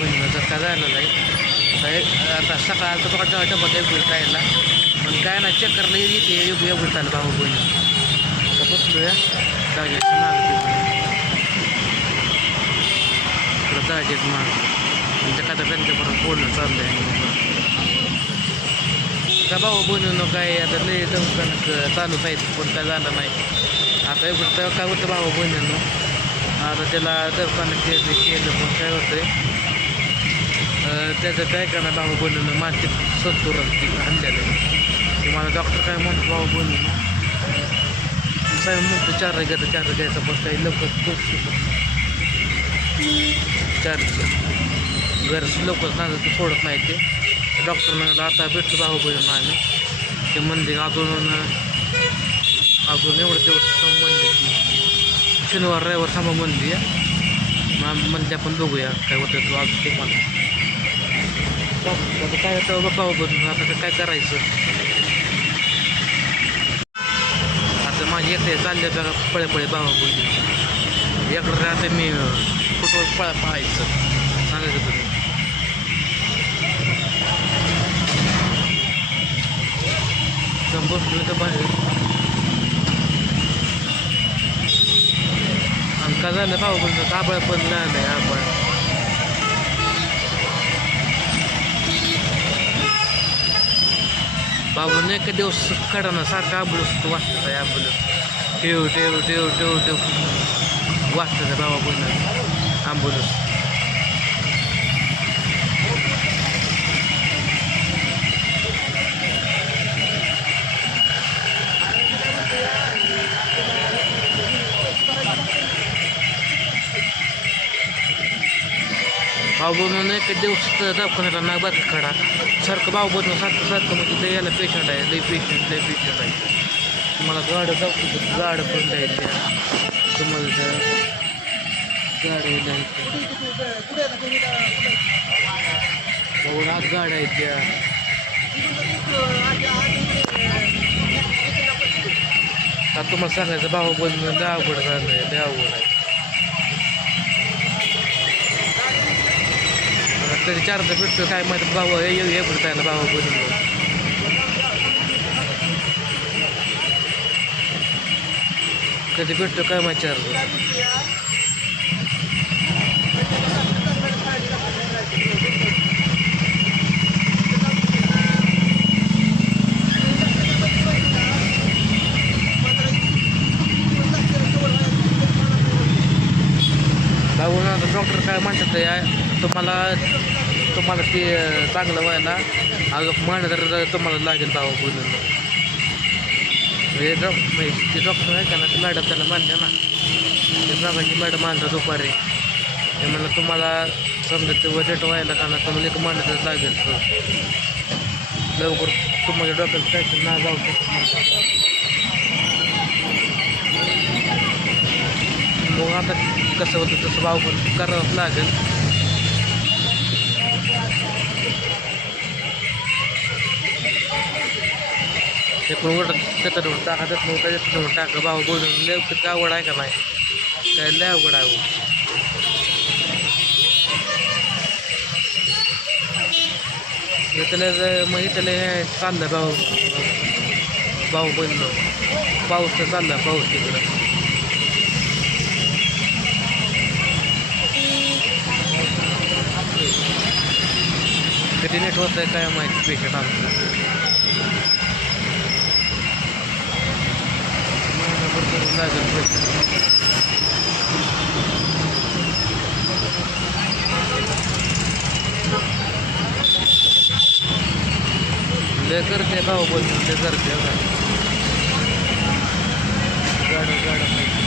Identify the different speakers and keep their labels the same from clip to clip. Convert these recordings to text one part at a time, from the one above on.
Speaker 1: म्हणजे काय झालं नाही. आता सकाळ आलं तर सकाळचं बघा डबा एवढं जायला पण काय ना चक्करला येते योग्य एवढं चाललं बाबा बहिणी आता बसलोया दाजाच्या मागं तिकडं दाजेत मागं. म्हणजे का परत बोलणं चाललं आहे का भाऊ बहिणीनं काय आता लय दमकन चालूच आहेत पण काय झालं नाही. आता एवढं तर काय होतं भाऊ बहिणीनं आता त्याला दवाखान्यात केलं केलं पण काय होतं आहे त्याचं काय करणार भाऊ बहिणीनं मानसिक संतुलन ती आणलेलं. आहे ते मला डॉक्टर काय म्हणतो भाऊ बहिणीनं काय म्हणतो चार घ्यायचं चार घ्यायचा पण काही लवकर चार घर लवकर ना ते सोडत नाही ते. डॉक्टर म्हणलं आता भेटलो भाऊ बहिणीनं आम्ही. ते मंदिर अजून अजून एवढं दिवस मंदिर शनिवार रविवार थांबा मंदिर मग म्हणजे आपण बघूया काय होतं तो आज ते मला. आता काय होतं बघावं बघून आता काय करायचं. आता माझी येते चालले बघा पळे पळे भावा बहिणी इकडं आता मी फुटबॉल पळा पाहायचं. सांगायचं तुम्ही. तर बसलो तर बाहेर. आणि का झालं भाऊ पण आबळ पण नाही आपण बाबून एक दिवस कडा सारखं आंबुलस वाचतं आहे आंबुलस ठेव ठेव ठेव ठेव ठेव. वाचतं आहे बाबा बोलणं. आंबुलस म्हणून एक दिवस दवाखान्याला ना बरं खडा. सारखं भाऊ बनवून सारखं सारखं म्हणजे लय याला पेशंट आहे लय पेशंट लय पेशंट आहे. तुम्हाला गाडं दाखवतो गाडं पण द्यायच्या तुम्हाला त्या गाड्या द्यायच्या भाऊ आज गाड्या आहेत त्या आता तुम्हाला सांगायचं भाऊ बनवून लय अवघड झालं आहे लय अवघड आहे. तरी चारदा भेटतो काय माहिती भाऊ हे हे हे भेटत आहे ना भाऊ बनवून कधी भेटतो काय माहिती चार भाऊ ना डॉक्टर काय म्हणतात तुम्हाला तुम्हाला ते चांगलं व्हायला अजून महिना तर तुम्हाला लागेल बाबा बोलून. हे डॉ ते डॉक्टर आहे का ना ते मॅडम त्याला मानले ना. ते प्रकारची मॅडम आणतात दुपारी. ते म्हणलं तुम्हाला समजा ते वजेट व्हायला का ना तुम्हाला एक महिना लागेल. लवकर तुम्हाला डॉक्टर काय ना जाऊ शकतो मग आता कसं होतं तसं भाव पण करावंच लागेल. ते पण उलट त्याच्यात टाका त्यात उलट त्याच्यात उलट टाका भाऊ बोलून लय किती आवड आहे का नाही काय लय अवघड आहे हो. इथलं जर- मग इथलं हे चाललं भाऊ भाऊ बनलो पाऊस तर चालला पाऊस तिकडं कधी नेट आहे काय माहिती पेशंट आमचं महिनाभर तरी लागेल पैसे लय करते भाऊ बोलून ते करते बघा. गाडं गाडं पाहिजे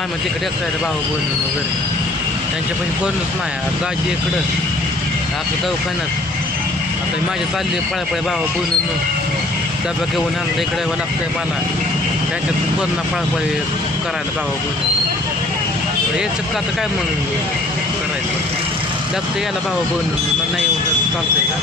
Speaker 1: मामा तिकडे एकटा भाऊ बोलणं वगैरे. त्यांच्यापाशी कोणच नाही गाजी इकडं. आपलं दवाखान्यात. आता माझे चालले पळापळे भावा बोलून डबा घेऊन आणलं इकडे यावं लागतंय मला. त्याच्यात पूर्ण पळापळी करायला भावा बनून हे चक्क आता काय म्हणून करायचं? लागतं याला भावा बोलून मग नाही येऊन चालतंय का?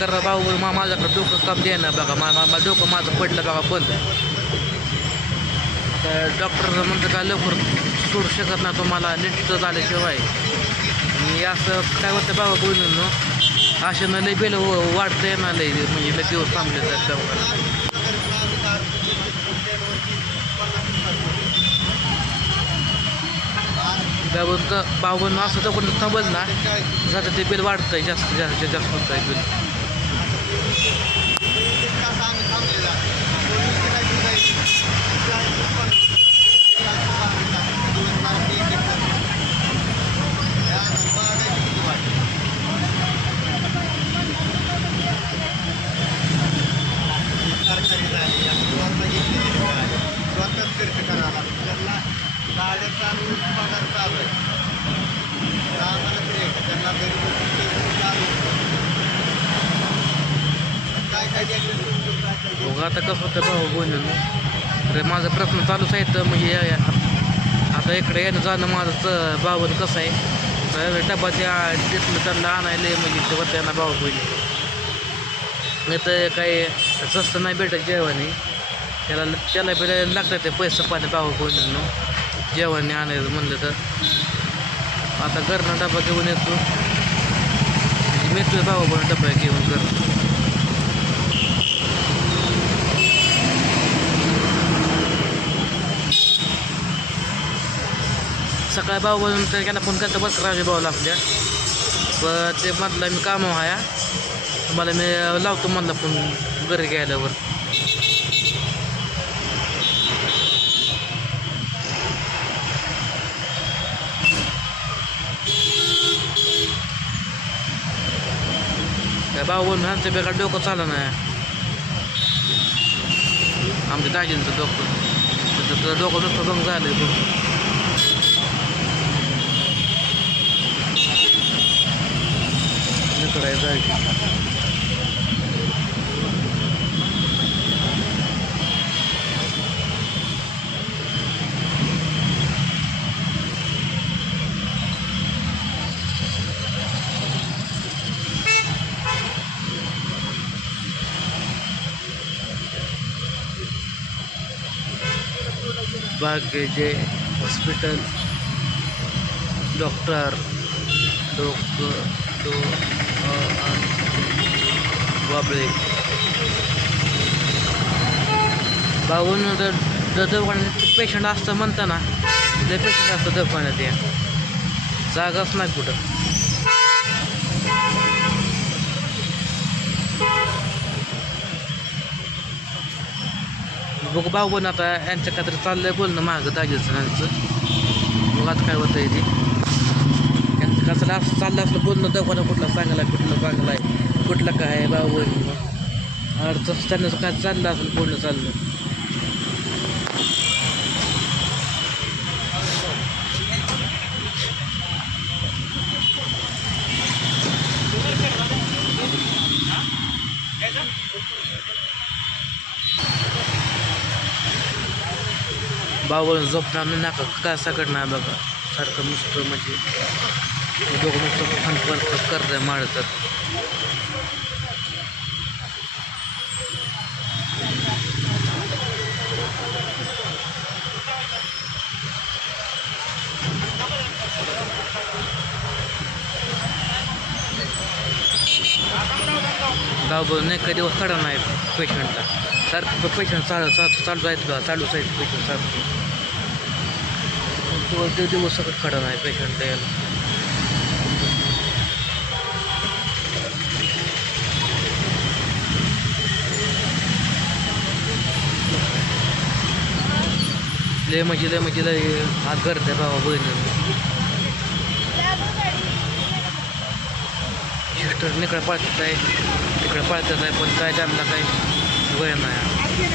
Speaker 1: करा भाऊ मा माझ्याकडे डोकं काम दे ना बघा. मा मा डोकं माझं पडलं बघा बंद. तर डॉक्टर म्हणतं का लवकर सोडू शकत नाही तुम्हाला नीट झाल्याशिवाय. आणि असं काय होतं बाबा बोलून अशा लई बेल वाढतं ना लई म्हणजे लई दिवस थांबले तर दवाखान्यात. बाबा बाबा असं तर पण थांबल ना जातं ते बिल वाढतंय जास्त जास्त जास्त होत आहे बिल. बघा होतं भाऊ बोलून अरे माझा प्रश्न चालूच आहे तर म्हणजे या- आता इकडे येणं जाणं माझं च- कसं आहे? तर डबा त्या तिथलं त्यांना आणायला म्हणजे तेव्हा त्यांना भाऊ बोलले. नाही तर काही स्वस्त नाही भेटत जेवण त्याला त्याला बिला लागतं ते पैसे पाणी भाऊ बोलून जेवण आणायचं म्हणलं तर. आता घरनं डबा घेऊन येतो. म्हणजे मी तुझ्या भाऊ पण डबा घेऊन घर सकाळी भाऊ बोलून तर फोन करता बस राजे भाऊला आपल्या पण ते म्हटलं मी काम आहे तुम्हाला मी लावतो म्हटलं फोन घरी गेल्यावर काय भाऊ बनून आमचं बेकार डोकं चाललं नाही आमच्या दाजींचं डोकं डोकं नुसतं बंग झालं पूर्ण इकडे हॉस्पिटल डॉक्टर डोक डो बापरे. बावन्न जर जर दवाखान्यात पेशंट असतं म्हणतं ना ते पेशंट असतं दवाखान्यात या. जागाच नाही कुठं. बघ भाऊ पण आता यांच्या काहीतरी चाललंय बोलणं मागं दाजीचं मग आता काय होतं ते. यांचं कसं असं चाललं असलं बोलणं दवाखाना कुठला चांगला आहे कुठला चांगला आहे. कुठला काय आहे भाऊ बहीण तसं काय चाललं असेल बोलणं चाललं. बावळ झोपणार नाका नका. काय सकट बघा. सारखं नुसतं म्हणजे दोघं नुसतं फन पण करतंय माळतात गाव नाही कधी दिवस खडा नाही पेशंटला तर पेशंट चालू चालू चालू जायचं का? चालू आहेत पेशंट चालू दिवस दिवस सगळं खडा नाही पेशंट यायला लय म्हणजे लय म्हणजे लय हात करते बाबा बहिणी सिस्टर इकडे पळतात आहे तिकडे पळतात आहे पण काय त्यांना काय वय नाही.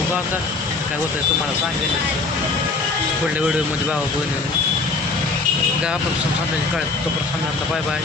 Speaker 1: उभा का? काय होतंय तुम्हाला सांगेल पुढल्या व्हिडिओमध्ये बाबा बहिणी का आपण समजा कळत तोपर्यंत सांगा बाय बाय